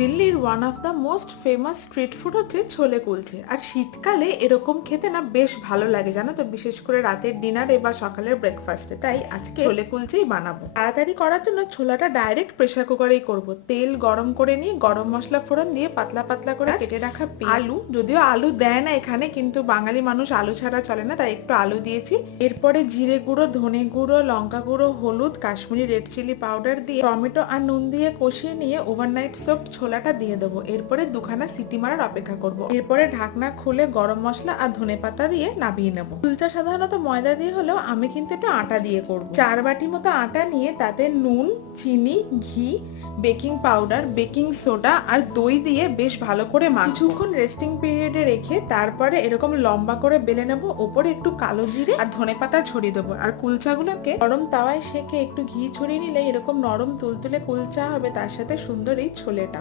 দিল্লির one of the most famous street food হচ্ছে ছোলে কুলচে। আর শীতকালে এরকম খেতে না বেশ ভালো লাগে জানো তো, বিশেষ করে রাতের ডিনারে বা সকালের ব্রেকফাস্টে। তাই আজকে ছোলে কুলচেই বানাবো। তাড়াতাড়ি করার জন্য ছোলাটা ডাইরেক্ট প্রেসার কুকারেই করব। তেল গরম করে নিয়ে গরম মশলা ফোড়ন দিয়ে পাতলা পাতলা করে কেটে রাখা আলু, যদিও আলু দেয় না এখানে, কিন্তু বাঙালি মানুষ আলু ছাড়া চলে না, তাই একটু আলু দিয়েছি। এরপরে জিরে গুঁড়ো, ধনে গুঁড়ো, লঙ্কা গুঁড়ো, হলুদ, কাশ্মীরি রেড চিলি পাউডার দিয়ে টমেটো আর নুন দিয়ে কষিয়ে নিয়ে ওভারনাইট সোকড ছোলাটা দিয়ে দেবো। এরপরে দুখানা সিটি মারার অপেক্ষা করব। এরপরে ঢাকনা খুলে গরম মশলা আর ধনেপাতা দিয়ে নামিয়ে নেব। কুলচা সাধারণত ময়দা দিয়ে হলেও আমি কিন্তু একটু আটা দিয়ে করব। 4 বাটি মতো আটা নিয়ে তাতে নুন, চিনি, ঘি, বেকিং পাউডার, বেকিং সোডা আর দই দিয়ে বেশ ভালো করে কিছুক্ষণ রেস্টিং পিরিয়ডে রেখে তারপরে এরকম লম্বা করে বেলে নেব। ওপরে একটু কালো জিরে আর ধনেপাতা ছড়িয়ে দেবো। আর কুলচাগুলোকে গরম তাওয়ায় সেকে একটু ঘি ছড়িয়ে নিলে এরকম নরম তুলতুলে কুলচা হবে, তার সাথে সুন্দর এই ছোলেটা।